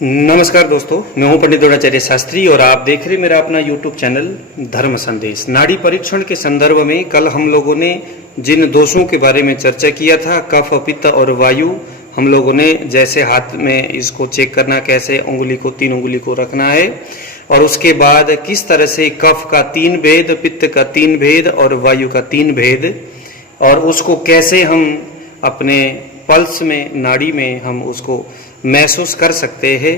नमस्कार दोस्तों, मैं हूं पंडित द्रोणाचार्य शास्त्री और आप देख रहे मेरा अपना यूट्यूब चैनल धर्म संदेश। नाड़ी परीक्षण के संदर्भ में कल हम लोगों ने जिन दोषों के बारे में चर्चा किया था, कफ, पित्त और वायु, हम लोगों ने जैसे हाथ में इसको चेक करना, कैसे उंगली को, 3 उंगली को रखना है, और उसके बाद किस तरह से कफ का 3 भेद, पित्त का 3 भेद और वायु का 3 भेद, और उसको कैसे हम अपने पल्स में, नाड़ी में हम उसको महसूस कर सकते हैं,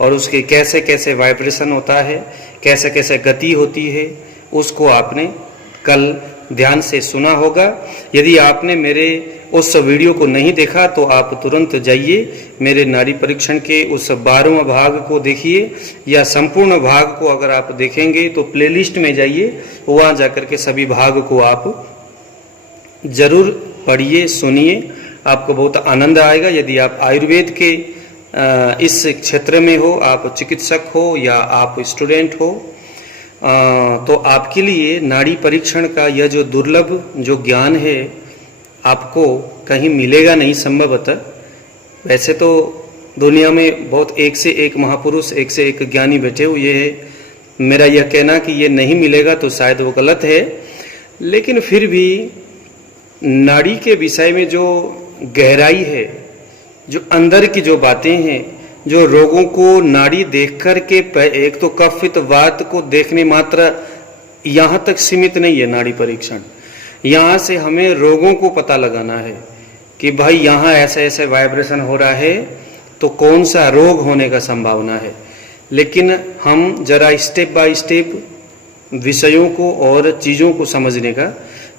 और उसके कैसे कैसे वाइब्रेशन होता है, कैसे कैसे गति होती है, उसको आपने कल ध्यान से सुना होगा। यदि आपने मेरे उस वीडियो को नहीं देखा तो आप तुरंत जाइए मेरे नाड़ी परीक्षण के उस 12वां भाग को देखिए, या संपूर्ण भाग को अगर आप देखेंगे तो प्लेलिस्ट में जाइए, वहाँ जाकर के सभी भाग को आप जरूर पढ़िए, सुनिए, आपको बहुत आनंद आएगा। यदि आप आयुर्वेद के इस क्षेत्र में हो, आप चिकित्सक हो या आप स्टूडेंट हो, तो आपके लिए नाड़ी परीक्षण का यह जो दुर्लभ जो ज्ञान है आपको कहीं मिलेगा नहीं संभवतः। वैसे तो दुनिया में बहुत एक से एक महापुरुष, एक से एक ज्ञानी बैठे हुए हैं। मेरा यह कहना कि ये नहीं मिलेगा तो शायद वो गलत है, लेकिन फिर भी नाड़ी के विषय में जो गहराई है, जो अंदर की जो बातें हैं, जो रोगों को नाड़ी देख कर के, एक तो कफ, पित्त, वात को देखने मात्र यहाँ तक सीमित नहीं है नाड़ी परीक्षण। यहाँ से हमें रोगों को पता लगाना है कि भाई यहाँ ऐसे ऐसे वाइब्रेशन हो रहा है तो कौन सा रोग होने का संभावना है। लेकिन हम जरा स्टेप बाय स्टेप विषयों को और चीज़ों को समझने का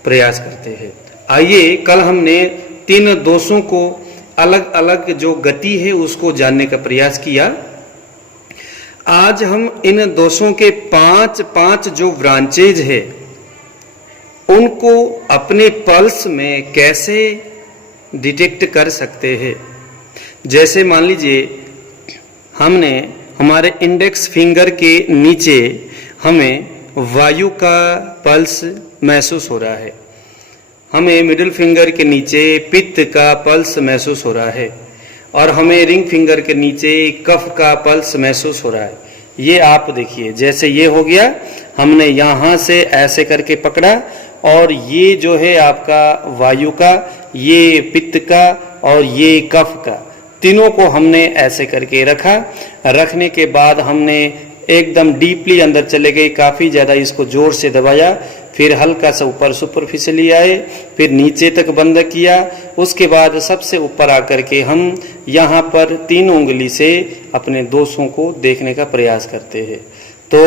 प्रयास करते हैं। आइए, कल हमने 3 दोषों को अलग अलग जो गति है उसको जानने का प्रयास किया। आज हम इन दोषों के 5 जो ब्रांचेज है उनको अपने पल्स में कैसे डिटेक्ट कर सकते हैं। जैसे मान लीजिए हमने हमारे इंडेक्स फिंगर के नीचे हमें वायु का पल्स महसूस हो रहा है, हमें मिडिल फिंगर के नीचे पित्त का पल्स महसूस हो रहा है, और हमें रिंग फिंगर के नीचे कफ का पल्स महसूस हो रहा है। ये आप देखिए, जैसे ये हो गया, हमने यहाँ से ऐसे करके पकड़ा, और ये जो है आपका वायु का, ये पित्त का और ये कफ का, तीनों को हमने ऐसे करके रखा। रखने के बाद हमने एकदम डीपली अंदर चले गए, काफ़ी ज़्यादा इसको ज़ोर से दबाया, फिर हल्का सा ऊपर सुपरफिशियली आए, फिर नीचे तक बंद किया। उसके बाद सबसे ऊपर आकर के हम यहाँ पर 3 उंगली से अपने दोषों को देखने का प्रयास करते हैं। तो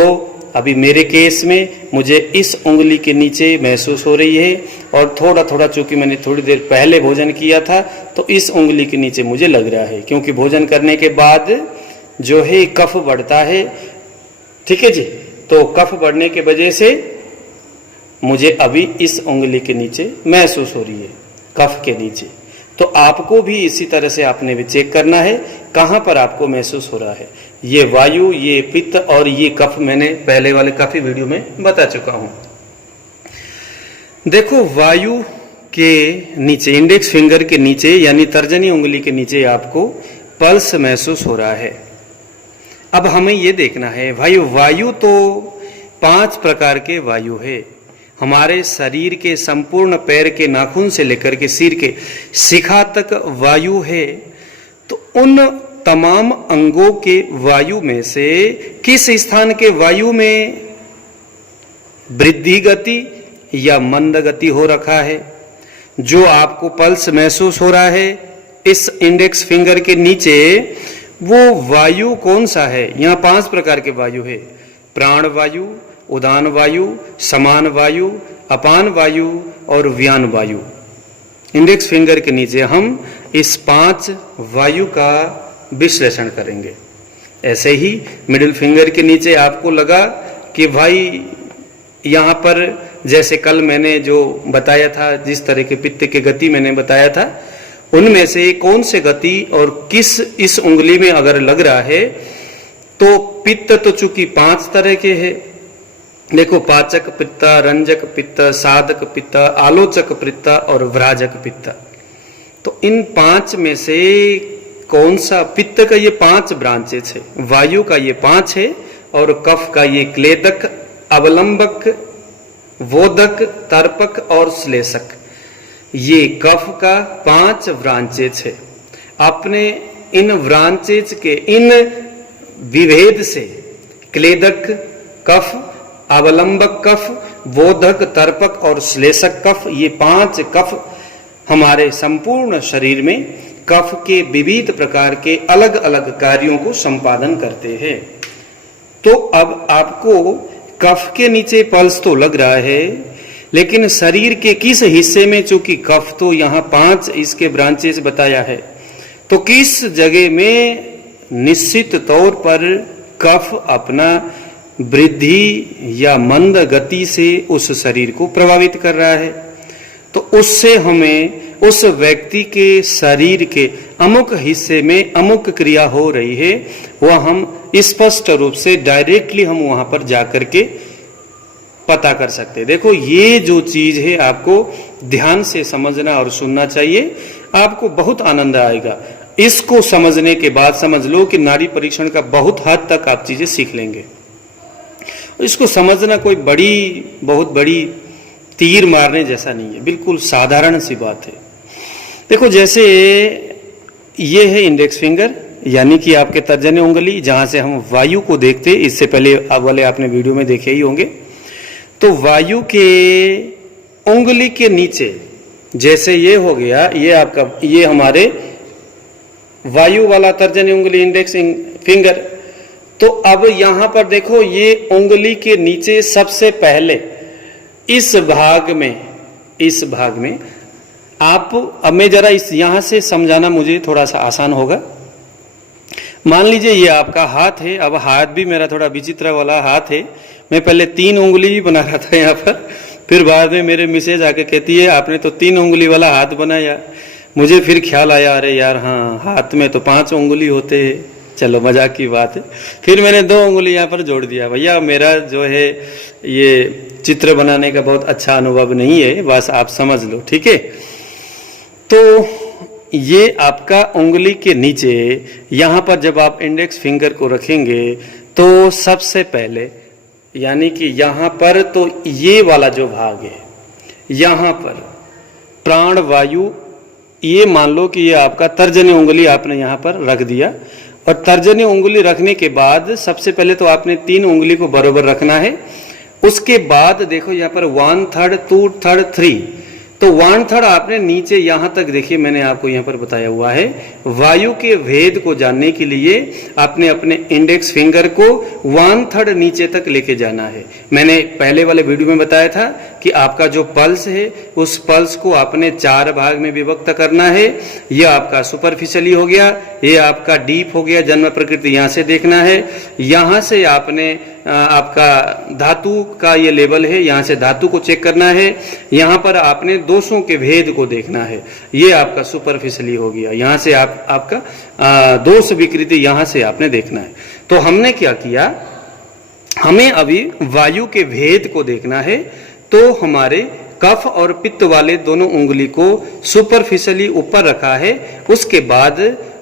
अभी मेरे केस में मुझे इस उंगली के नीचे महसूस हो रही है, और थोड़ा थोड़ा, चूँकि मैंने थोड़ी देर पहले भोजन किया था तो इस उंगली के नीचे मुझे लग रहा है, क्योंकि भोजन करने के बाद जो है कफ बढ़ता है। ठीक है जी, तो कफ बढ़ने के वजह से मुझे अभी इस उंगली के नीचे महसूस हो रही है, कफ के नीचे। तो आपको भी इसी तरह से आपने भी चेक करना है कहाँ पर आपको महसूस हो रहा है। ये वायु, ये पित्त और ये कफ मैंने पहले वाले काफी वीडियो में बता चुका हूं। देखो, वायु के नीचे, इंडेक्स फिंगर के नीचे यानी तर्जनी उंगली के नीचे आपको पल्स महसूस हो रहा है। अब हमें ये देखना है भाई, वायु तो 5 प्रकार के वायु है। हमारे शरीर के संपूर्ण पैर के नाखून से लेकर के सिर के शिखा तक वायु है। तो उन तमाम अंगों के वायु में से किस स्थान के वायु में वृद्धि गति या मंद गति हो रखा है, जो आपको पल्स महसूस हो रहा है इस इंडेक्स फिंगर के नीचे, वो वायु कौन सा है। यहाँ 5 प्रकार के वायु है: प्राण वायु, उदान वायु, समान वायु, अपान वायु और व्यान वायु। इंडेक्स फिंगर के नीचे हम इस 5 वायु का विश्लेषण करेंगे। ऐसे ही मिडिल फिंगर के नीचे आपको लगा कि भाई यहाँ पर, जैसे कल मैंने जो बताया था, जिस तरह के पित्त के गति मैंने बताया था, उनमें से कौन से गति और किस इस उंगली में अगर लग रहा है, तो पित्त तो चूंकि 5 तरह के हैं। देखो, पाचक पित्त, रंजक पित्त, साधक पित्त, आलोचक पित्त और व्राजक पित्त। तो इन 5 में से कौन सा, पित्त का ये 5 ब्रांचेस है, वायु का ये 5 है, और कफ का ये क्लेदक, अवलंबक, वोदक, तर्पक और श्लेषक, ये कफ का 5 ब्रांचेस है। आपने इन ब्रांचेस के इन विभेद से क्लेदक कफ, अवलंबक कफ, बोधक, तर्पक और श्लेषक कफ, ये 5 कफ हमारे संपूर्ण शरीर में कफ के विविध प्रकार के अलग अलग कार्यों को संपादन करते हैं। तो अब आपको कफ के नीचे पल्स तो लग रहा है, लेकिन शरीर के किस हिस्से में, चूंकि कफ तो यहाँ 5 इसके ब्रांचेस बताया है, तो किस जगह में निश्चित तौर पर कफ अपना वृद्धि या मंद गति से उस शरीर को प्रभावित कर रहा है। तो उससे हमें उस व्यक्ति के शरीर के अमुक हिस्से में अमुक क्रिया हो रही है, वह हम स्पष्ट रूप से डायरेक्टली हम वहां पर जाकर के पता कर सकते हैं। देखो, ये जो चीज है आपको ध्यान से समझना और सुनना चाहिए, आपको बहुत आनंद आएगा। इसको समझने के बाद समझ लो कि नाड़ी परीक्षण का बहुत हद तक आप चीजें सीख लेंगे। इसको समझना कोई बहुत बड़ी तीर मारने जैसा नहीं है, बिल्कुल साधारण सी बात है। देखो, जैसे ये है इंडेक्स फिंगर, यानी कि आपके तर्जनी उंगली, जहां से हम वायु को देखते, इससे पहले वाले आपने वीडियो में देखे ही होंगे। तो वायु के उंगली के नीचे जैसे ये हो गया, ये आपका, ये हमारे वायु वाला तर्जनी उंगली, इंडेक्स फिंगर। तो अब यहां पर देखो, ये उंगली के नीचे सबसे पहले इस भाग में आप, अब मैं जरा इस यहां से समझाना मुझे थोड़ा सा आसान होगा। मान लीजिए ये आपका हाथ है। अब हाथ भी मेरा थोड़ा विचित्र वाला हाथ है। मैं पहले 3 उंगली ही बना रहा था यहाँ पर, फिर बाद में मेरे मिसेज आके कहती है आपने तो 3 उंगली वाला हाथ बनाया। मुझे फिर ख्याल आया, अरे यार हाँ, हाथ में तो 5 उंगली होते हैं। चलो मजाक की बात है। फिर मैंने 2 उंगली यहाँ पर जोड़ दिया। भैया मेरा जो है ये चित्र बनाने का बहुत अच्छा अनुभव नहीं है, बस आप समझ लो, ठीक है। तो ये आपका उंगली के नीचे यहाँ पर जब आप इंडेक्स फिंगर को रखेंगे तो सबसे पहले, यानी कि यहाँ पर, तो ये वाला जो भाग है, यहाँ पर प्राण वायु, ये मान लो कि ये आपका तर्जनी उंगली आपने यहाँ पर रख दिया। और तर्जनी उंगली रखने के बाद सबसे पहले तो आपने 3 उंगली को बराबर रखना है। उसके बाद देखो यहाँ पर 1/3, 2/3, 3, तो 1/3 आपने नीचे यहां तक, देखिए मैंने आपको यहां पर बताया हुआ है। वायु के भेद को जानने के लिए आपने अपने इंडेक्स फिंगर को 1/3 नीचे तक लेके जाना है। मैंने पहले वाले वीडियो में बताया था कि आपका जो पल्स है, उस पल्स को आपने 4 भाग में विभक्त करना है। यह आपका सुपरफिशियली हो गया, ये आपका डीप हो गया, जन्म प्रकृति यहां से देखना है। यहां से आपने आपका धातु का ये लेवल है, यहाँ से धातु को चेक करना है। यहाँ पर आपने दोषों के भेद को देखना है, ये आपका सुपरफिशियली हो गया। यहाँ से आपका दोष विकृति यहाँ से आपने देखना है। तो हमने क्या किया, हमें अभी वायु के भेद को देखना है। तो हमारे कफ और पित्त वाले दोनों उंगली को सुपरफिशियली ऊपर रखा है। उसके बाद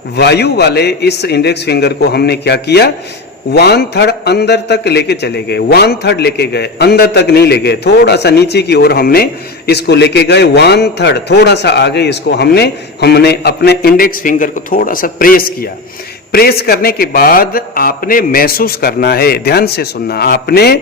वायु वाले इस इंडेक्स फिंगर को हमने क्या किया, 1/3 अंदर तक लेके चले गए। 1/3 लेके गए, अंदर तक नहीं ले गए, थोड़ा सा नीचे की ओर हमने इसको लेके गए। 1/3 थोड़ा सा आगे इसको हमने अपने इंडेक्स फिंगर को थोड़ा सा प्रेस किया। प्रेस करने के बाद आपने महसूस करना है, ध्यान से सुनना, आपने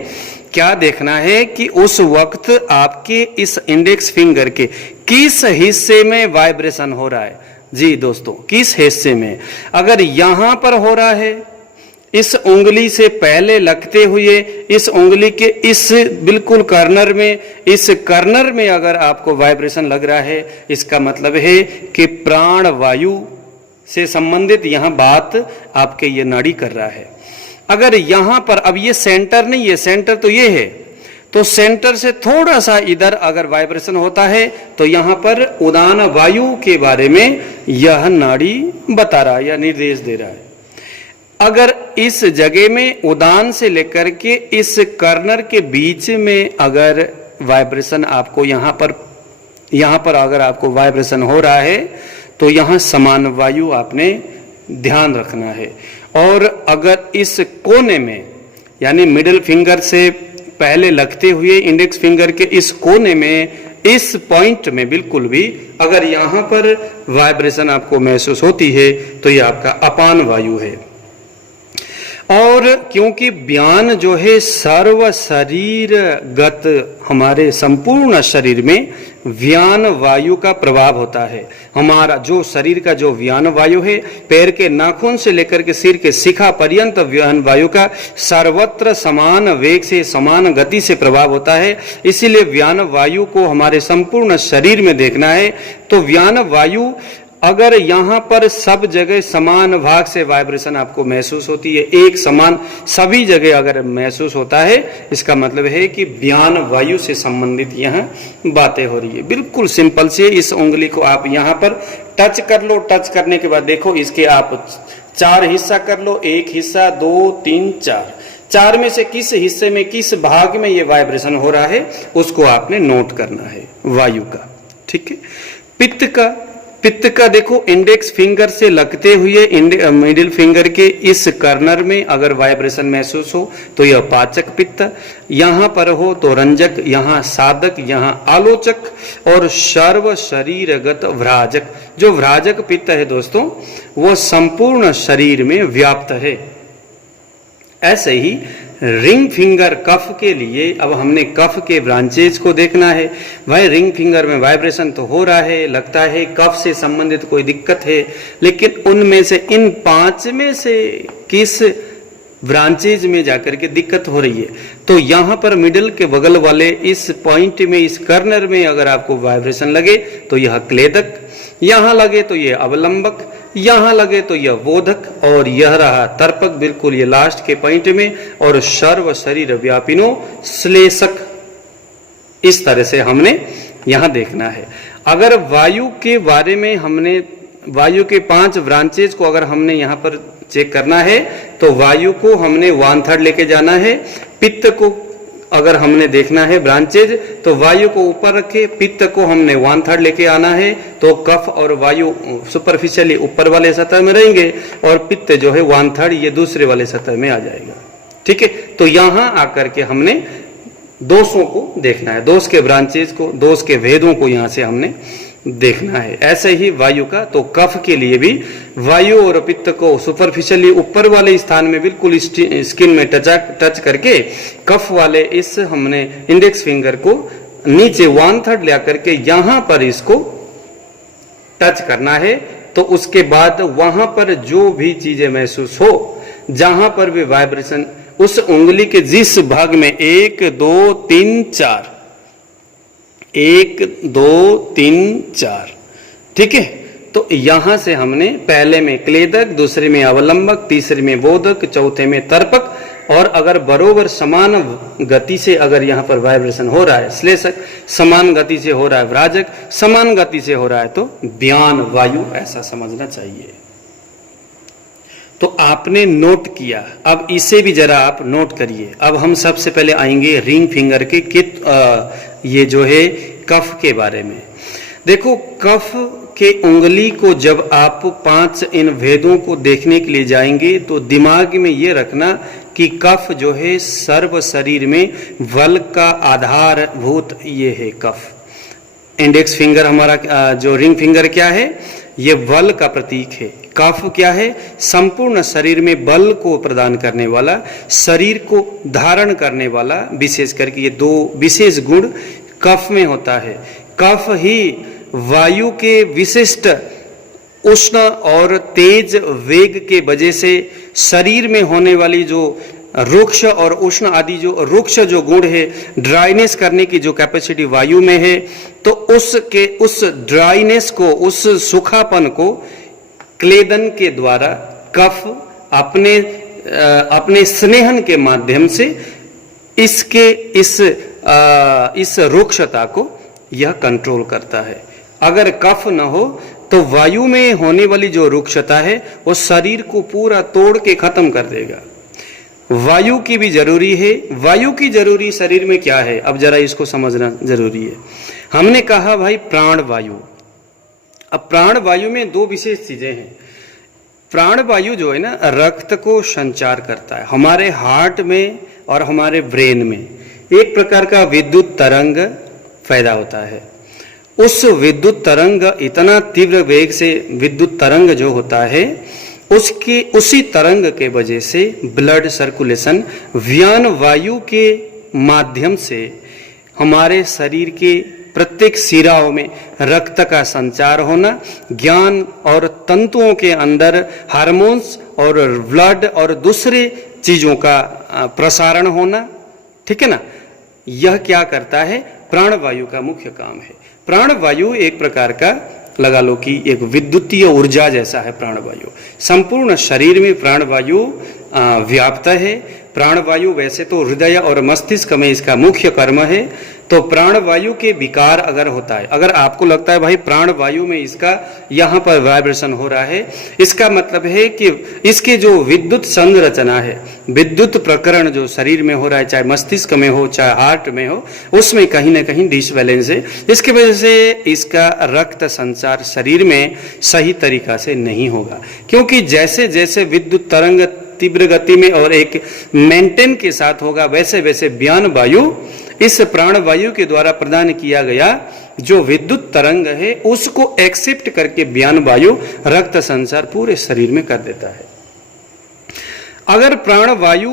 क्या देखना है कि उस वक्त आपके इस इंडेक्स फिंगर के किस हिस्से में वाइब्रेशन हो रहा है। जी दोस्तों, किस हिस्से में? अगर यहां पर हो रहा है, इस उंगली से पहले लगते हुए इस उंगली के इस बिल्कुल कॉर्नर में, इस कॉर्नर में अगर आपको वाइब्रेशन लग रहा है, इसका मतलब है कि प्राण वायु से संबंधित यहां बात आपके ये नाड़ी कर रहा है। अगर यहां पर, अब ये सेंटर नहीं है, सेंटर तो ये है, तो सेंटर से थोड़ा सा इधर अगर वाइब्रेशन होता है तो यहां पर उदान वायु के बारे में यह नाड़ी बता रहा है या निर्देश दे रहा है। अगर इस जगह में उदान से लेकर के इस कॉर्नर के बीच में अगर वाइब्रेशन आपको यहां पर अगर आपको वाइब्रेशन हो रहा है तो यहां समान वायु आपने ध्यान रखना है। और अगर इस कोने में यानी मिडिल फिंगर से पहले लगते हुए इंडेक्स फिंगर के इस कोने में, इस पॉइंट में बिल्कुल भी अगर यहां पर वाइब्रेशन आपको महसूस होती है तो यह आपका अपान वायु है। और क्योंकि व्यान जो है सर्व शरीरगत, हमारे संपूर्ण शरीर में व्यान वायु का प्रभाव होता है। हमारा जो शरीर का जो व्यान वायु है, पैर के नाखून से लेकर के सिर के शिखा पर्यंत व्यान वायु का सर्वत्र समान वेग से, समान गति से प्रभाव होता है। इसीलिए व्यान वायु को हमारे संपूर्ण शरीर में देखना है। तो व्यान वायु अगर यहाँ पर सब जगह समान भाग से वाइब्रेशन आपको महसूस होती है, एक समान सभी जगह अगर महसूस होता है, इसका मतलब है कि व्यान वायु से संबंधित यहाँ बातें हो रही है। बिल्कुल सिंपल से इस उंगली को आप यहाँ पर टच कर लो। टच करने के बाद देखो इसके आप 4 हिस्सा कर लो, 1 हिस्सा, 2, 3, 4। 4 में से किस हिस्से में, किस भाग में ये वाइब्रेशन हो रहा है उसको आपने नोट करना है वायु का। ठीक है। पित्त का देखो इंडेक्स फिंगर से लगते हुए मिडिल फिंगर के इस कॉर्नर में अगर वाइब्रेशन महसूस हो तो यह पाचक पित्त, यहाँ पर हो तो रंजक, यहाँ साधक, यहाँ आलोचक और सर्व शरीरगत व्राजक। जो व्राजक पित्त है दोस्तों वो संपूर्ण शरीर में व्याप्त है। ऐसे ही रिंग फिंगर कफ के लिए अब हमने कफ के ब्रांचेज को देखना है। भाई रिंग फिंगर में वाइब्रेशन तो हो रहा है, लगता है कफ से संबंधित कोई दिक्कत है, लेकिन उनमें से इन 5 में से किस ब्रांचेज में जाकर के दिक्कत हो रही है? तो यहाँ पर मिडिल के बगल वाले इस पॉइंट में, इस कॉर्नर में अगर आपको वाइब्रेशन लगे तो यह क्लेदक, यहाँ लगे तो यह अवलंबक, यहाँ लगे तो यह बोधक, और यह रहा तर्पक बिल्कुल ये लास्ट के पॉइंट में, और सर्व शरीर व्यापिनो श्लेषक। इस तरह से हमने यहाँ देखना है। अगर वायु के बारे में हमने वायु के 5 ब्रांचेज को अगर हमने यहाँ पर चेक करना है तो वायु को हमने 1/3 लेके जाना है। पित्त को अगर हमने देखना है ब्रांचेज तो वायु को ऊपर रखे, पित्त को हमने 1/3 लेके आना है, तो कफ और वायु सुपरफिशियली ऊपर वाले सतह में रहेंगे और पित्त जो है 1/3 ये दूसरे वाले सतह में आ जाएगा। ठीक है। तो यहाँ आकर के हमने दोषों को देखना है, दोष के ब्रांचेज को, दोष के भेदों को यहाँ से हमने देखना है। ऐसे ही वायु का, तो कफ के लिए भी वायु और पित्त को सुपरफिशियली ऊपर वाले स्थान में बिल्कुल स्किन में टच करके कफ वाले इस हमने इंडेक्स फिंगर को नीचे 1/3 ले करके यहाँ पर इसको टच करना है। तो उसके बाद वहां पर जो भी चीजें महसूस हो, जहां पर भी वाइब्रेशन, उस उंगली के जिस भाग में 1, 2, 3, 4, 1, 2, 3, 4, ठीक है। तो यहां से हमने पहले में क्लेदक, दूसरे में अवलंबक, तीसरे में बोधक, चौथे में तर्पक, और अगर बरोबर समान गति से अगर यहाँ पर वाइब्रेशन हो रहा है श्लेषक, समान गति से हो रहा है व्राजक, समान गति से हो रहा है तो व्यान वायु, ऐसा समझना चाहिए। तो आपने नोट किया, अब इसे भी जरा आप नोट करिए। अब हम सबसे पहले आएंगे रिंग फिंगर के ये जो है कफ के बारे में। देखो, कफ के उंगली को जब आप 5 इन भेदों को देखने के लिए जाएंगे तो दिमाग में ये रखना कि कफ जो है सर्व शरीर में बल का आधारभूत ये है कफ। इंडेक्स फिंगर हमारा जो रिंग फिंगर क्या है, ये बल का प्रतीक है। कफ क्या है? संपूर्ण शरीर में बल को प्रदान करने वाला, शरीर को धारण करने वाला, विशेष करके ये 2 विशेष गुण कफ में होता है। कफ ही वायु के विशिष्ट उष्ण और तेज वेग के वजह से शरीर में होने वाली जो रुक्ष और उष्ण आदि जो रुक्ष जो गुण है, ड्राइनेस करने की जो कैपेसिटी वायु में है, तो उस ड्राइनेस को, उस सूखापन को क्लेदन के द्वारा कफ अपने स्नेहन के माध्यम से इस रुक्षता को यह कंट्रोल करता है। अगर कफ न हो तो वायु में होने वाली जो रुक्षता है वो शरीर को पूरा तोड़ के खत्म कर देगा। वायु की भी जरूरी है। वायु की जरूरी शरीर में क्या है, अब जरा इसको समझना जरूरी है। हमने कहा भाई प्राण वायु। अब प्राण वायु में 2 विशेष चीजें हैं। प्राणवायु जो है ना, रक्त को संचार करता है। हमारे हार्ट में और हमारे ब्रेन में एक प्रकार का विद्युत तरंग पैदा होता है। उस विद्युत तरंग इतना तीव्र वेग से विद्युत तरंग जो होता है, उसके उसी तरंग के वजह से ब्लड सर्कुलेशन व्यान वायु के माध्यम से हमारे शरीर के प्रत्येक शिराओं में रक्त का संचार होना, ज्ञान और तंतुओं के अंदर हार्मोन्स और ब्लड और दूसरे चीजों का प्रसारण होना, ठीक है ना। यह क्या करता है, प्राणवायु का मुख्य काम है। प्राणवायु एक प्रकार का, लगा लो कि एक विद्युतीय ऊर्जा जैसा है प्राणवायु। संपूर्ण शरीर में प्राणवायु व्याप्त है। प्राणवायु वैसे तो हृदय और मस्तिष्क में इसका मुख्य कर्म है। तो प्राणवायु के विकार अगर होता है, अगर आपको लगता है भाई प्राणवायु में इसका यहाँ पर वाइब्रेशन हो रहा है, इसका मतलब है कि इसके जो विद्युत संरचना है, विद्युत प्रकरण जो शरीर में हो रहा है, चाहे मस्तिष्क में हो चाहे हार्ट में हो, उसमें कहीं ना कहीं डिसबैलेंस है। इसकी वजह से इसका रक्त संचार शरीर में सही तरीका से नहीं होगा, क्योंकि जैसे जैसे विद्युत तरंग तीव्र गति में और एक मेंटेन के साथ होगा, वैसे वैसे व्यान वायु, इस प्राणवायु के द्वारा प्रदान किया गया जो विद्युत तरंग है उसको एक्सेप्ट करके व्यान वायु रक्त संचार पूरे शरीर में कर देता है। अगर प्राणवायु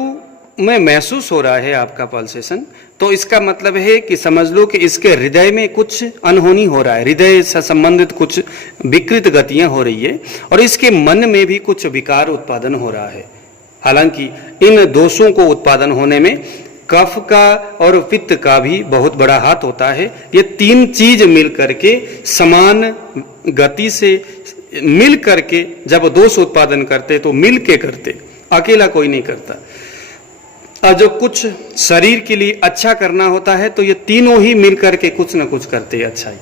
में महसूस हो रहा है आपका पल्सेशन, तो इसका मतलब है कि समझ लो कि इसके हृदय में कुछ अनहोनी हो रहा है, हृदय से संबंधित कुछ विकृत गतियां हो रही है और इसके मन में भी कुछ विकार उत्पादन हो रहा है। हालांकि इन दोषों को उत्पादन होने में कफ का और पित्त का भी बहुत बड़ा हाथ होता है। ये तीन चीज मिल करके समान गति से मिल करके जब दोष उत्पादन करते तो मिल के करते, अकेला कोई नहीं करता। और जो कुछ शरीर के लिए अच्छा करना होता है तो ये तीनों ही मिल करके कुछ ना कुछ करते अच्छा ही।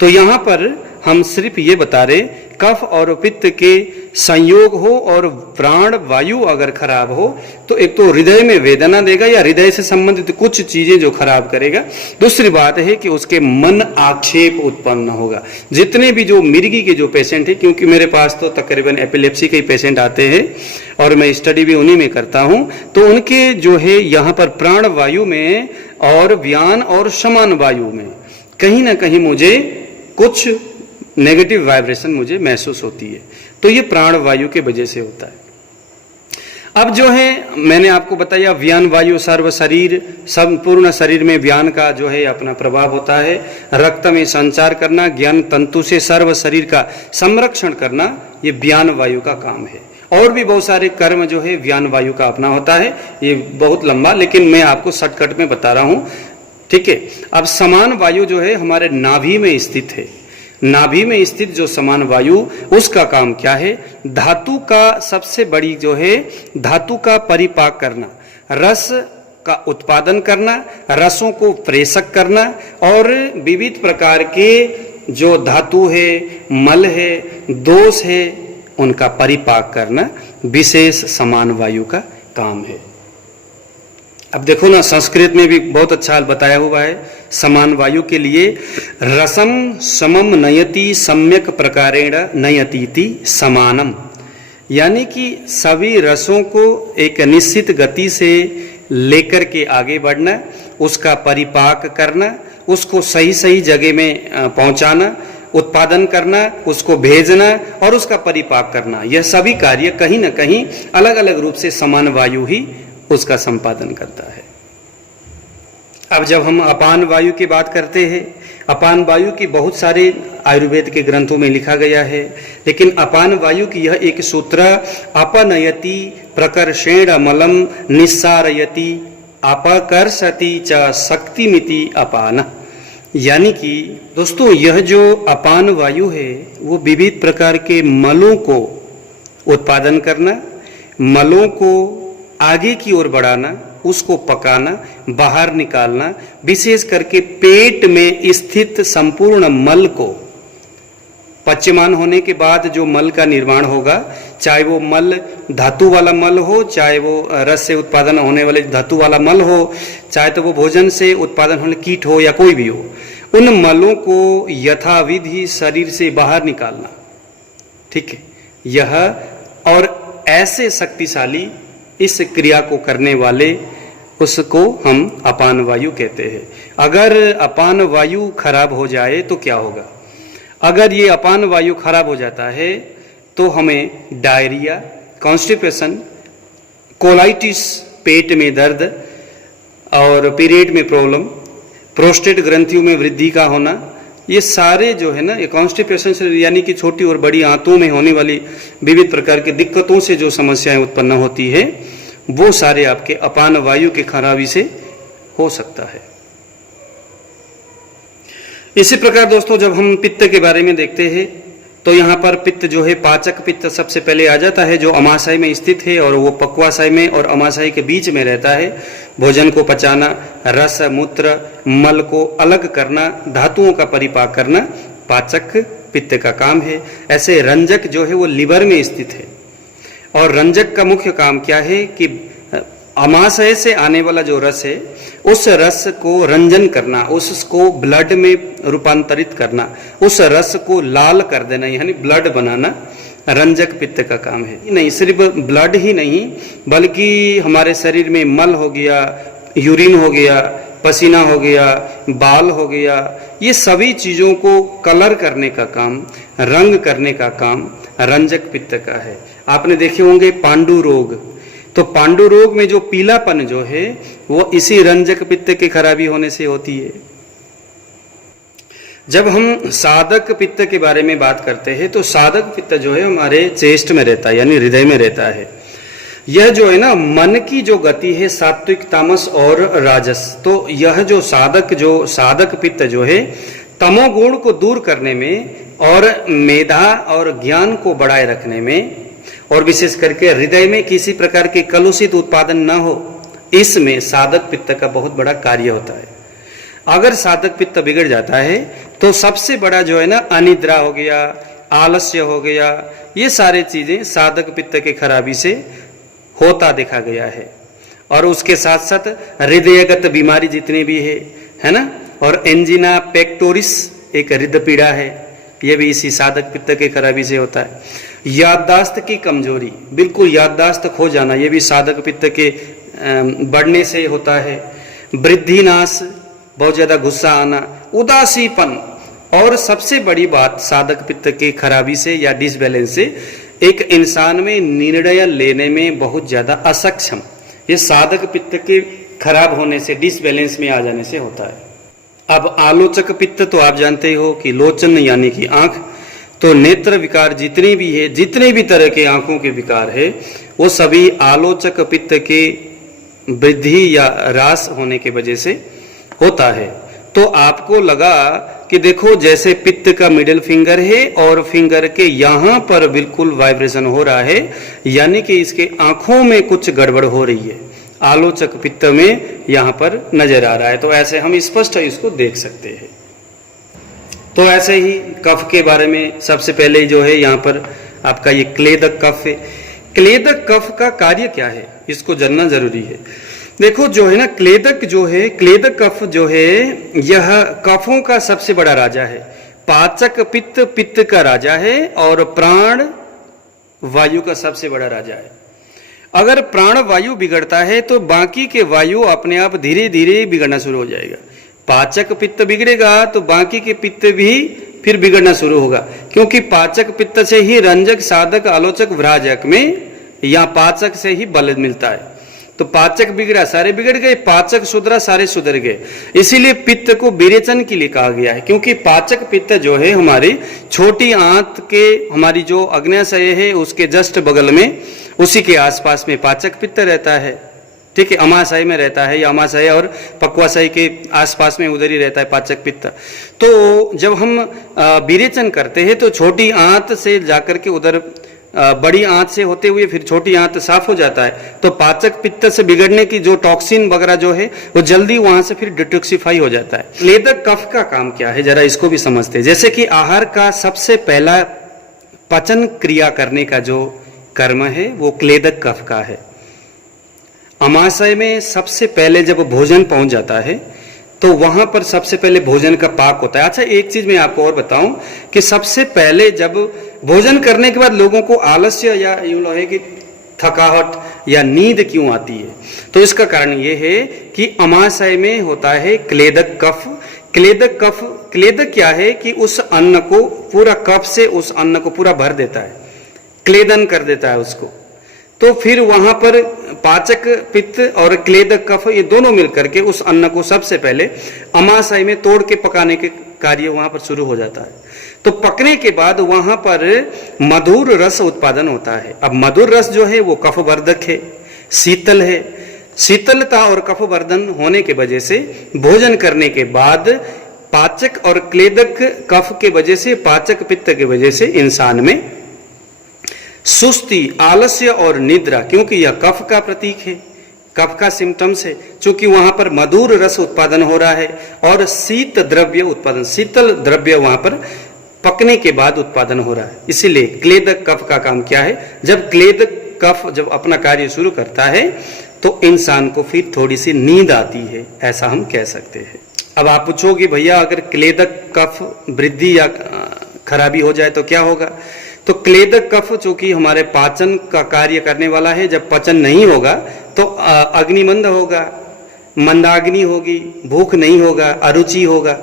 तो यहाँ पर हम सिर्फ ये बता रहे, कफ और पित्त के संयोग हो और प्राण वायु अगर खराब हो तो एक तो हृदय में वेदना देगा या हृदय से संबंधित कुछ चीजें जो खराब करेगा। दूसरी बात है कि उसके मन आक्षेप उत्पन्न होगा। जितने भी जो मिर्गी के जो पेशेंट है, क्योंकि मेरे पास तो तकरीबन एपिलेप्सी के पेशेंट आते हैं और मैं स्टडी भी उन्हीं में करता हूं, तो उनके जो है यहाँ पर प्राण वायु में और व्यान और समान वायु में कहीं ना कहीं मुझे कुछ नेगेटिव वाइब्रेशन मुझे महसूस होती है। तो ये प्राण वायु के वजह से होता है। अब जो है मैंने आपको बताया व्यान वायु सर्व शरीर, संपूर्ण शरीर में व्यान का जो है अपना प्रभाव होता है। रक्त में संचार करना, ज्ञान तंतु से सर्व शरीर का संरक्षण करना, ये व्यान वायु का काम है। और भी बहुत सारे कर्म जो है व्यान वायु का अपना होता है, ये बहुत लंबा, लेकिन मैं आपको शॉर्टकट में बता रहा हूं, ठीक है। अब समान वायु जो है हमारे नाभि में स्थित है। नाभि में स्थित जो समान वायु, उसका काम क्या है, धातु का सबसे बड़ी जो है धातु का परिपाक करना, रस का उत्पादन करना, रसों को प्रेषक करना और विविध प्रकार के जो धातु है, मल है, दोष है, उनका परिपाक करना विशेष समान वायु का काम है। अब देखो ना, संस्कृत में भी बहुत अच्छा बताया हुआ है समान वायु के लिए, रसम समम नयति सम्यक प्रकारेण नयतीति समानम, यानी कि सभी रसों को एक निश्चित गति से लेकर के आगे बढ़ना, उसका परिपाक करना, उसको सही सही जगह में पहुंचाना, उत्पादन करना, उसको भेजना और उसका परिपाक करना, यह सभी कार्य कहीं ना कहीं अलग अलग रूप से समान वायु ही उसका संपादन करता है। अब जब हम अपान वायु की बात करते हैं, अपान वायु की बहुत सारे आयुर्वेद के ग्रंथों में लिखा गया है, लेकिन अपान वायु की यह एक सूत्र, अपनयति प्रकर्षेण मलम निस्सारयति अपकर्षति च शक्तिमिति अपान, यानी कि दोस्तों यह जो अपान वायु है वो विविध प्रकार के मलों को उत्पादन करना, मलों को आगे की ओर बढ़ाना, उसको पकाना, बाहर निकालना, विशेष करके पेट में स्थित संपूर्ण मल को पच्यमान होने के बाद जो मल का निर्माण होगा, चाहे वो मल धातु वाला मल हो, चाहे वो रस से उत्पादन होने वाले धातु वाला मल हो, चाहे तो वो भोजन से उत्पादन होने कीट हो या कोई भी हो, उन मलों को यथाविधि शरीर से बाहर निकालना, ठीक है। यह और ऐसे शक्तिशाली इस क्रिया को करने वाले उसको हम अपान वायु कहते हैं। अगर अपान वायु खराब हो जाए तो क्या होगा? अगर ये अपान वायु खराब हो जाता है तो हमें डायरिया, कॉन्स्टिपेशन, कोलाइटिस, पेट में दर्द और पीरियड में प्रॉब्लम, प्रोस्टेट ग्रंथियों में वृद्धि का होना, ये सारे जो है ना, ये कॉन्स्टिपेशन से यानी कि छोटी और बड़ी आंतों में होने वाली विविध प्रकार की दिक्कतों से जो समस्याएं उत्पन्न होती है वो सारे आपके अपान वायु के खराबी से हो सकता है। इसी प्रकार दोस्तों जब हम पित्त के बारे में देखते हैं तो यहाँ पर पित्त जो है, पाचक पित्त सबसे पहले आ जाता है, जो अमाशय में स्थित है और वो पक्वाशय में और अमाशय के बीच में रहता है। भोजन को पचाना, रस, मूत्र, मल को अलग करना, धातुओं का परिपाक करना पाचक पित्त का काम है। ऐसे रंजक जो है वो लिवर में स्थित है और रंजक का मुख्य काम क्या है कि अमाशय से आने वाला जो रस है उस रस को रंजन करना, उसको ब्लड में रूपांतरित करना, उस रस को लाल कर देना, यानी ब्लड बनाना रंजक पित्त का काम है। नहीं सिर्फ ब्लड ही नहीं बल्कि हमारे शरीर में मल हो गया, यूरिन हो गया, पसीना हो गया, बाल हो गया, ये सभी चीजों को कलर करने का काम, रंग करने का काम रंजक पित्त का है। आपने देखे होंगे पांडु रोग, तो पांडु रोग में जो पीलापन जो है वो इसी रंजक पित्त के खराबी होने से होती है। जब हम साधक पित्त के बारे में बात करते हैं तो साधक पित्त जो है हमारे चेस्ट में रहता है, यानी हृदय में रहता है। यह जो है ना मन की जो गति है, सात्विक, तामस और राजस, तो यह जो साधक पित्त जो है तमोगुण को दूर करने में और मेधा और ज्ञान को बढ़ाए रखने में और विशेष करके हृदय में किसी प्रकार के कलुषित उत्पादन न हो, इसमें साधक पित्त का बहुत बड़ा कार्य होता है। अगर साधक पित्त बिगड़ जाता है तो सबसे बड़ा जो है ना अनिद्रा हो गया, आलस्य हो गया, ये सारे चीजें साधक पित्त के खराबी से होता देखा गया है। और उसके साथ साथ हृदयगत बीमारी जितनी भी है ना, और एंजिना पेक्टोरिस एक हृदय पीड़ा है, यह भी इसी साधक पित्त के खराबी से होता है। याददाश्त की कमजोरी, बिल्कुल याददाश्त खो जाना, यह भी साधक पित्त के बढ़ने से होता है। वृद्धि नाश, बहुत ज्यादा गुस्सा आना, उदासीपन, और सबसे बड़ी बात साधक पित्त के खराबी से या डिसबैलेंस से एक इंसान में निर्णय लेने में बहुत ज्यादा असक्षम, ये साधक पित्त के खराब होने से, डिसबैलेंस में आ जाने से होता है। अब आलोचक पित्त तो आप जानते हो कि लोचन यानी कि आंख, तो नेत्र विकार जितने भी है, जितने भी तरह के आंखों के विकार है वो सभी आलोचक पित्त के वृद्धि या ह्रास होने की वजह से होता है। तो आपको लगा कि देखो जैसे पित्त का मिडिल फिंगर है और फिंगर के यहाँ पर बिल्कुल वाइब्रेशन हो रहा है, यानी कि इसके आंखों में कुछ गड़बड़ हो रही है, आलोचक पित्त में यहाँ पर नजर आ रहा है। तो ऐसे हम स्पष्ट इसको देख सकते हैं। तो ऐसे ही कफ के बारे में सबसे पहले जो है यहाँ पर आपका ये क्लेदक कफ है। क्लेदक कफ का कार्य क्या है इसको जानना जरूरी है। देखो जो है ना क्लेदक जो है, क्लेदक कफ जो है यह कफों का सबसे बड़ा राजा है। पाचक पित्त पित्त का राजा है और प्राण वायु का सबसे बड़ा राजा है। अगर प्राण वायु बिगड़ता है तो बाकी के वायु अपने आप धीरे धीरे बिगड़ना शुरू हो जाएगा। पाचक पित्त बिगड़ेगा तो बाकी के पित्त भी फिर बिगड़ना शुरू होगा, क्योंकि पाचक पित्त से ही रंजक, साधक, आलोचक, व्राजक में या पाचक से ही बल मिलता है। तो पाचक बिगड़ा सारे बिगड़ गए, पाचक सुधरा सारे सुधर गए। इसीलिए पित्त को विरेचन के लिए कहा गया है, क्योंकि पाचक पित्त जो है हमारी छोटी आंत के, हमारी जो अग्न्याशय है उसके जस्ट बगल में, उसी के आसपास में पाचक पित्त रहता है। ठीक है, अमाशय में रहता है, या अमाशय और पक्वाशय के आसपास में उधर ही रहता है पाचक पित्त। तो जब हम विरेचन करते हैं तो छोटी आंत से जाकर के उधर बड़ी आंत से होते हुए फिर छोटी आंत साफ हो जाता है। तो पाचक पित्त से बिगड़ने की जो टॉक्सिन वगैरह जो है वो जल्दी वहां से फिर डिटॉक्सिफाई हो जाता है। क्लेदक कफ का काम क्या है जरा इसको भी समझते हैं। जैसे कि आहार का सबसे पहला पचन क्रिया करने का जो कर्म है वो क्लेदक कफ का है। अमाशय में सबसे पहले जब भोजन पहुंच जाता है तो वहां पर सबसे पहले भोजन का पाक होता है। अच्छा एक चीज मैं आपको और बताऊं कि सबसे पहले जब भोजन करने के बाद लोगों को आलस्य या यूं है कि थकावट या नींद क्यों आती है? तो इसका कारण ये है कि अमाशय में होता है क्लेदक कफ। क्लेदक कफ, क्लेदक क्या है कि उस अन्न को पूरा कफ से उस अन्न को पूरा भर देता है, क्लेदन कर देता है उसको। तो फिर वहां पर पाचक पित्त और क्लेदक कफ ये दोनों मिलकर के उस अन्न को सबसे पहले अमाशय में तोड़ के पकाने के कार्य वहां पर शुरू हो जाता है। तो पकने के बाद वहां पर मधुर रस उत्पादन होता है। अब मधुर रस जो है वो कफवर्धक है, शीतल है। शीतलता और कफवर्धन होने के वजह से भोजन करने के बाद पाचक और क्लेदक कफ के वजह से, पाचक पित्त के वजह से इंसान में सुस्ती, आलस्य और निद्रा, क्योंकि यह कफ का प्रतीक है, कफ का सिम्टम्स है, क्योंकि वहां पर मधुर रस उत्पादन हो रहा है और शीत द्रव्य उत्पादन, शीतल द्रव्य वहां पर पकने के बाद उत्पादन हो रहा है। इसीलिए क्लेदक कफ का काम क्या है? जब क्लेदक कफ जब अपना कार्य शुरू करता है तो इंसान को फिर थोड़ी सी नींद आती है, ऐसा हम कह सकते हैं। अब आप पूछोगे भैया अगर क्लेदक कफ वृद्धि या खराबी हो जाए तो क्या होगा? तो क्लेदक कफ चूंकि हमारे पाचन का कार्य करने वाला है, जब पचन नहीं होगा तो अग्निमंद होगा, मंदाग्नि होगी, भूख नहीं होगा, अरुचि होगा।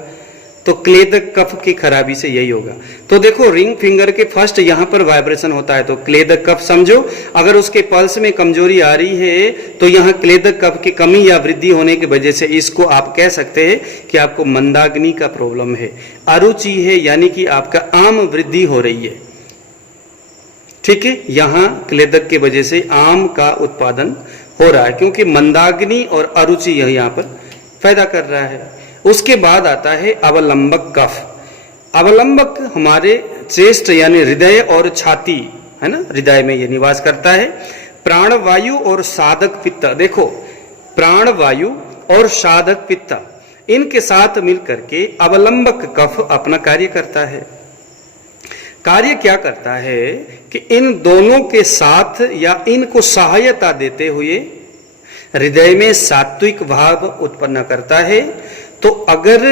तो क्लेदक कफ की खराबी से यही होगा। तो देखो रिंग फिंगर के फर्स्ट यहाँ पर वाइब्रेशन होता है, तो क्लेदक कफ समझो। अगर उसके पल्स में कमजोरी आ रही है तो यहाँ क्लेदक कफ की कमी या वृद्धि होने की वजह से इसको आप कह सकते हैं कि आपको मंदाग्नि का प्रॉब्लम है। अरुचि है यानी कि आपका आम वृद्धि हो रही है, ठीक है। यहाँ क्लेदक के वजह से आम का उत्पादन हो रहा है, क्योंकि मंदाग्नि और अरुचि यह यहाँ पर पैदा कर रहा है। उसके बाद आता है अवलंबक कफ। अवलंबक हमारे चेस्ट यानी हृदय और छाती है ना, हृदय में ये निवास करता है। प्राणवायु और साधक पित्त, देखो प्राणवायु और साधक पित्त इनके साथ मिलकर के अवलंबक कफ अपना कार्य करता है। कार्य क्या करता है कि इन दोनों के साथ या इनको सहायता देते हुए हृदय में सात्विक भाव उत्पन्न करता है। तो अगर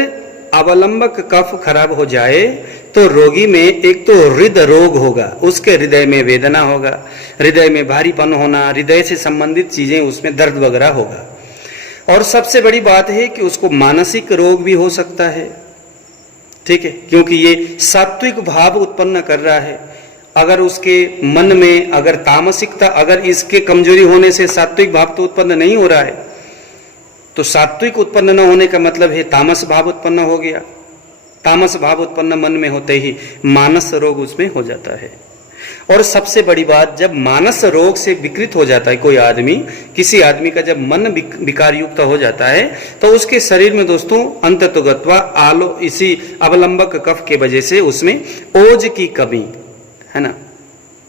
अवलंबक कफ खराब हो जाए तो रोगी में एक तो हृदय रोग होगा, उसके हृदय में वेदना होगा, हृदय में भारीपन होना, हृदय से संबंधित चीजें उसमें दर्द वगैरह होगा। और सबसे बड़ी बात है कि उसको मानसिक रोग भी हो सकता है, ठीक है, क्योंकि ये सात्विक भाव उत्पन्न कर रहा है। अगर उसके मन में अगर तामसिकता, अगर इसके कमजोरी होने से सात्विक भाव तो उत्पन्न नहीं हो रहा है, तो सात्विक उत्पन्न न होने का मतलब है तामस भाव उत्पन्न हो गया। तामस भाव उत्पन्न मन में होते ही मानस रोग उसमें हो जाता है। और सबसे बड़ी बात, जब मानस रोग से विकृत हो जाता है कोई आदमी, किसी आदमी का जब मन विकार युक्त हो जाता है तो उसके शरीर में दोस्तों अंततोगत्वा आलो इसी अवलंबक कफ के वजह से उसमें ओज की कमी है ना,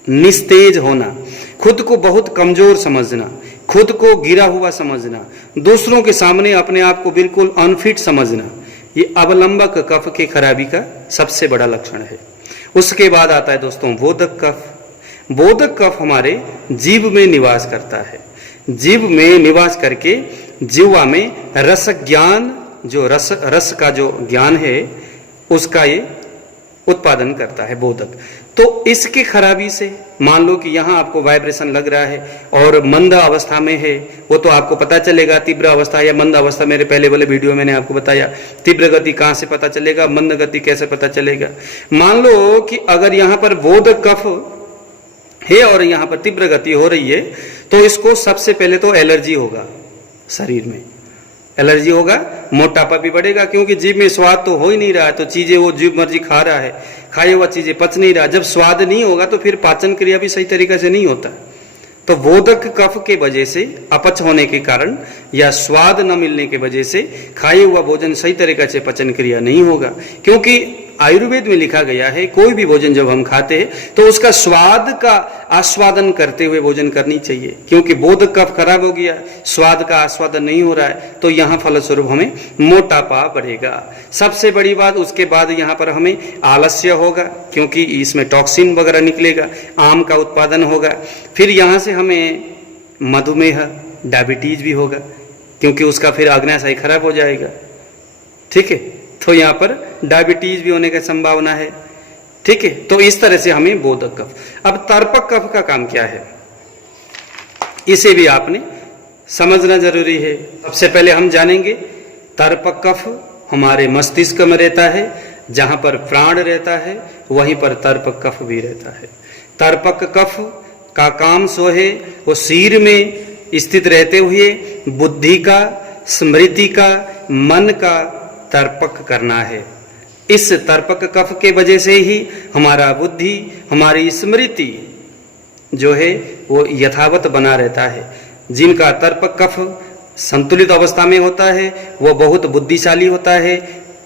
निस्तेज होना, खुद को बहुत कमजोर समझना, खुद को गिरा हुआ समझना, दूसरों के सामने अपने आप को बिल्कुल अनफिट समझना, ये अवलंबक कफ की खराबी का सबसे बड़ा लक्षण है। उसके बाद आता है दोस्तों बोधक कफ। बोधक कफ हमारे जीभ में निवास करता है। जीभ में निवास करके जीवा में रस ज्ञान, जो रस का जो ज्ञान है उसका ये उत्पादन करता है बोधक। तो इसकी खराबी से मान लो कि यहाँ आपको वाइब्रेशन लग रहा है और मंद अवस्था में है, वो तो आपको पता चलेगा तीव्र अवस्था या मंद अवस्था। मेरे पहले वाले वीडियो में मैंने आपको बताया तीव्र गति कहाँ से पता चलेगा, मंद गति कैसे पता चलेगा। मान लो कि अगर यहाँ पर बोधक कफ है और यहाँ पर तीव्र गति हो रही है तो इसको सबसे पहले तो एलर्जी होगा, शरीर में एलर्जी होगा, मोटापा भी बढ़ेगा, क्योंकि जीभ में स्वाद तो हो ही नहीं रहा है, तो चीजें वो जीभ मर्जी खा रहा है, खाए हुआ चीजें पच नहीं रहा। जब स्वाद नहीं होगा तो फिर पाचन क्रिया भी सही तरीके से नहीं होता। तो बोधक कफ के वजह से अपच होने के कारण या स्वाद न मिलने के वजह से खाए हुआ भोजन सही तरीके से पचन क्रिया नहीं होगा। क्योंकि आयुर्वेद में लिखा गया है कोई भी भोजन जब हम खाते हैं तो उसका स्वाद का आस्वादन करते हुए भोजन करनी चाहिए, क्योंकि बोधक कफ खराब हो गया, स्वाद का आस्वादन नहीं हो रहा है, तो यहाँ फलस्वरूप हमें मोटापा बढ़ेगा। सबसे बड़ी बात, उसके बाद यहाँ पर हमें आलस्य होगा, क्योंकि इसमें टॉक्सिन वगैरह निकलेगा, आम का उत्पादन होगा। फिर यहाँ से हमें मधुमेह, डायबिटीज भी होगा, क्योंकि उसका फिर अग्न्याशय खराब हो जाएगा, ठीक है। तो यहाँ पर डायबिटीज भी होने की संभावना है। ठीक है, तो इस तरह से हमें बोधक कफ। अब तर्पक कफ का काम क्या है, इसे भी आपने समझना जरूरी है। सबसे पहले हम जानेंगे तर्पक कफ हमारे मस्तिष्क में रहता है, जहां पर प्राण रहता है वहीं पर तर्पक कफ भी रहता है। तर्पक कफ का काम सो है वो सिर में स्थित रहते हुए बुद्धि का, स्मृति का, मन का तर्पक करना है। इस तर्पक कफ के वजह से ही हमारा बुद्धि, हमारी स्मृति जो है वो यथावत बना रहता है। जिनका तर्पक कफ संतुलित अवस्था में होता है वो बहुत बुद्धिशाली होता है,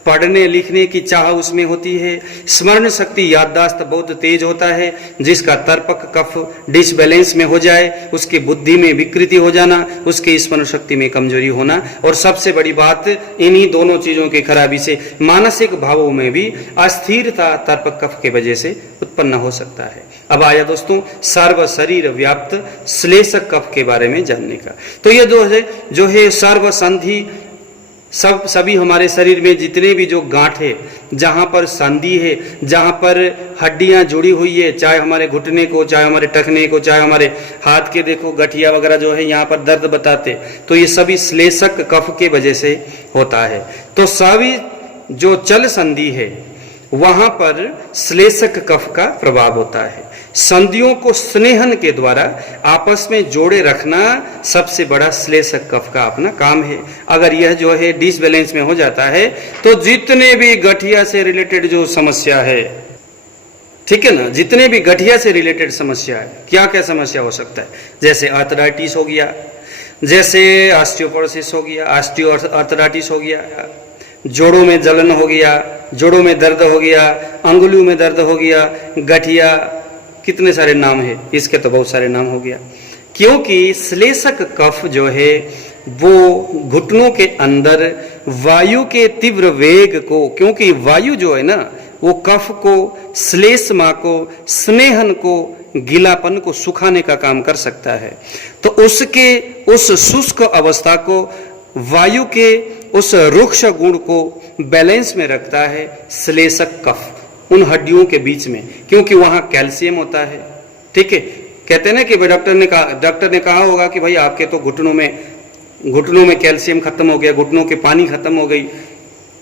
पढ़ने लिखने की चाह उसमें होती है, स्मरण शक्ति याददाश्त बहुत तेज होता है। जिसका तर्पक कफ डिसबैलेंस में हो जाए उसकी बुद्धि में विकृति हो जाना, उसकी स्मरण शक्ति में कमजोरी होना, और सबसे बड़ी बात इन्हीं दोनों चीजों की खराबी से मानसिक भावों में भी अस्थिरता तर्पक कफ के वजह से उत्पन्न हो सकता है। अब आया दोस्तों सर्व शरीर व्याप्त श्लेषक कफ के बारे में जानने का। तो ये जो है सर्व संधि, सभी हमारे शरीर में जितने भी जो गांठ है, जहां पर संधि है, जहां पर हड्डियां जुड़ी हुई है, चाहे हमारे घुटने को, चाहे हमारे टखने को, चाहे हमारे हाथ के देखो गठिया वगैरह जो है यहाँ पर दर्द बताते, तो ये सभी श्लेषक कफ के वजह से होता है। तो सभी जो चल संधि है वहां पर श्लेषक कफ का प्रभाव होता है। संधियों को स्नेहन के द्वारा आपस में जोड़े रखना सबसे बड़ा श्लेषक कफ का अपना काम है। अगर यह जो है डिसबैलेंस में हो जाता है तो जितने भी गठिया से रिलेटेड जो समस्या है, ठीक है ना, जितने भी गठिया से रिलेटेड समस्या है, क्या क्या समस्या हो सकता है, जैसे आर्थराइटिस हो गया, जैसे ऑस्टियोपोरोसिस हो गया, ऑस्टियोआर्थराइटिस हो गया, जोड़ों में जलन हो गया, जोड़ों में दर्द हो गया, अंगुलियों में दर्द हो गया, गठिया, कितने सारे नाम है इसके, तो बहुत सारे नाम हो गया। क्योंकि श्लेषक कफ जो है वो घुटनों के अंदर वायु के तीव्र वेग को, क्योंकि वायु जो है ना वो कफ को, श्लेष्मा को, स्नेहन को, गीलापन को सुखाने का काम कर सकता है। तो उसके उस शुष्क अवस्था को, वायु के उस रुक्ष गुण को बैलेंस में रखता है श्लेषक कफ उन हड्डियों के बीच में, क्योंकि वहां कैल्शियम होता है। ठीक है, कहते हैं ना कि डॉक्टर ने कहा होगा कि भाई आपके तो घुटनों में कैल्शियम खत्म हो गया, घुटनों के पानी खत्म हो गई,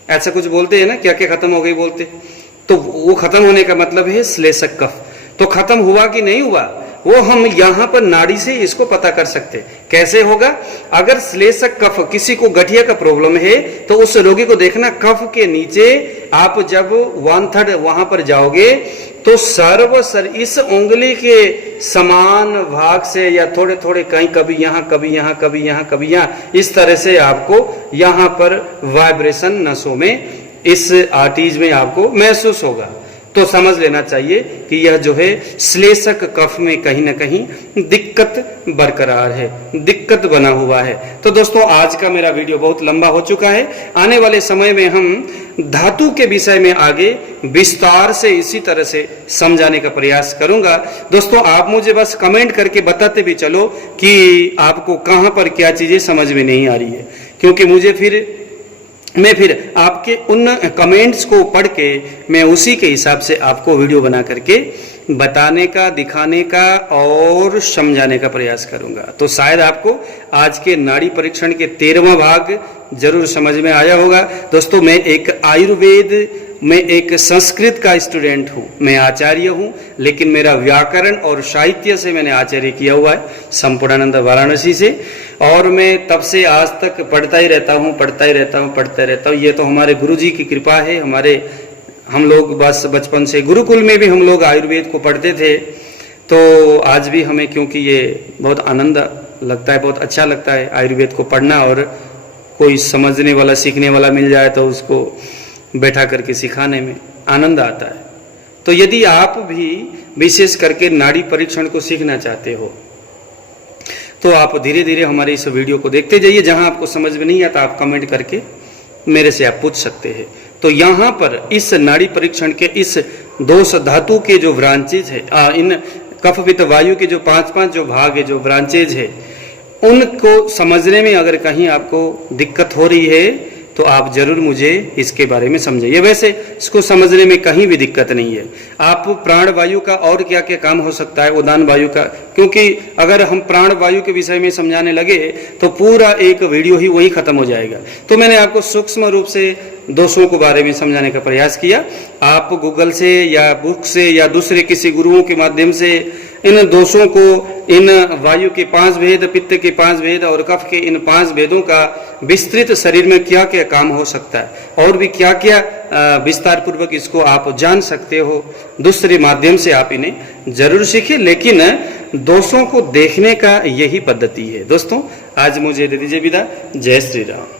ऐसा कुछ बोलते हैं ना, क्या क्या खत्म हो गई बोलते, तो वो खत्म होने का मतलब है श्लेषक कफ। तो खत्म हुआ कि नहीं हुआ वो हम यहाँ पर नाड़ी से इसको पता कर सकते। कैसे होगा, अगर श्लेषक कफ, किसी को गठिया का प्रॉब्लम है तो उस रोगी को देखना कफ के नीचे आप जब 1/3 वहां पर जाओगे तो इस उंगली के समान भाग से या थोड़े थोड़े कहीं कभी यहाँ कभी यहाँ कभी यहाँ कभी यहाँ, इस तरह से आपको यहाँ पर वाइब्रेशन नसों में, इस आर्टरीज में आपको महसूस होगा। तो समझ लेना चाहिए कि यह जो है श्लेषक कफ में कहीं ना कहीं दिक्कत बरकरार है, दिक्कत बना हुआ है। तो दोस्तों आज का मेरा वीडियो बहुत लंबा हो चुका है। आने वाले समय में हम धातु के विषय में आगे विस्तार से इसी तरह से समझाने का प्रयास करूंगा। दोस्तों आप मुझे बस कमेंट करके बताते भी चलो कि आपको कहां पर क्या चीजें समझ में नहीं आ रही है, क्योंकि मैं फिर आपके उन कमेंट्स को पढ़ के मैं उसी के हिसाब से आपको वीडियो बना करके बताने का, दिखाने का और समझाने का प्रयास करूंगा। तो शायद आपको आज के नाड़ी परीक्षण के 13वां भाग जरूर समझ में आया होगा। दोस्तों मैं एक आयुर्वेद मैं एक संस्कृत का स्टूडेंट हूँ, मैं आचार्य हूँ, लेकिन मेरा व्याकरण और साहित्य से मैंने आचार्य किया हुआ है संपूर्णानंद वाराणसी से, और मैं तब से आज तक पढ़ता ही रहता हूँ। ये तो हमारे गुरुजी की कृपा है। हम लोग बस बचपन से गुरुकुल में भी हम लोग आयुर्वेद को पढ़ते थे, तो आज भी हमें, क्योंकि ये बहुत आनंद लगता है, बहुत अच्छा लगता है आयुर्वेद को पढ़ना, और कोई समझने वाला, सीखने वाला मिल जाए तो उसको बैठा करके सिखाने में आनंद आता है। तो यदि आप भी विशेष करके नाड़ी परीक्षण को सीखना चाहते हो तो आप धीरे धीरे हमारे इस वीडियो को देखते जाइए। जहां आपको समझ में नहीं आता आप कमेंट करके मेरे से आप पूछ सकते हैं। तो यहाँ पर इस नाड़ी परीक्षण के इस दोष धातु के जो ब्रांचेज है, इन कफ पित्त वायु के जो 5 जो भाग है, जो ब्रांचेज है, उनको समझने में अगर कहीं आपको दिक्कत हो रही है तो आप जरूर मुझे इसके बारे में समझाइए। वैसे इसको समझने में कहीं भी दिक्कत नहीं है। आप प्राण वायु का और क्या क्या काम हो सकता है, उदान वायु का, क्योंकि अगर हम प्राण वायु के विषय में समझाने लगे तो पूरा एक वीडियो ही वही खत्म हो जाएगा। तो मैंने आपको सूक्ष्म रूप से दोषों के बारे में समझाने का प्रयास किया। आप गूगल से या बुक से या दूसरे किसी गुरुओं के माध्यम से इन दोषों को, इन वायु के 5 भेद, पित्त के 5 भेद और कफ के इन 5 भेदों का विस्तृत शरीर में क्या क्या काम हो सकता है और भी क्या क्या विस्तार पूर्वक इसको आप जान सकते हो, दूसरे माध्यम से आप इन्हें जरूर सीखें। लेकिन दोषों को देखने का यही पद्धति है। दोस्तों आज मुझे दे दीजिए विदा। जय श्री राम।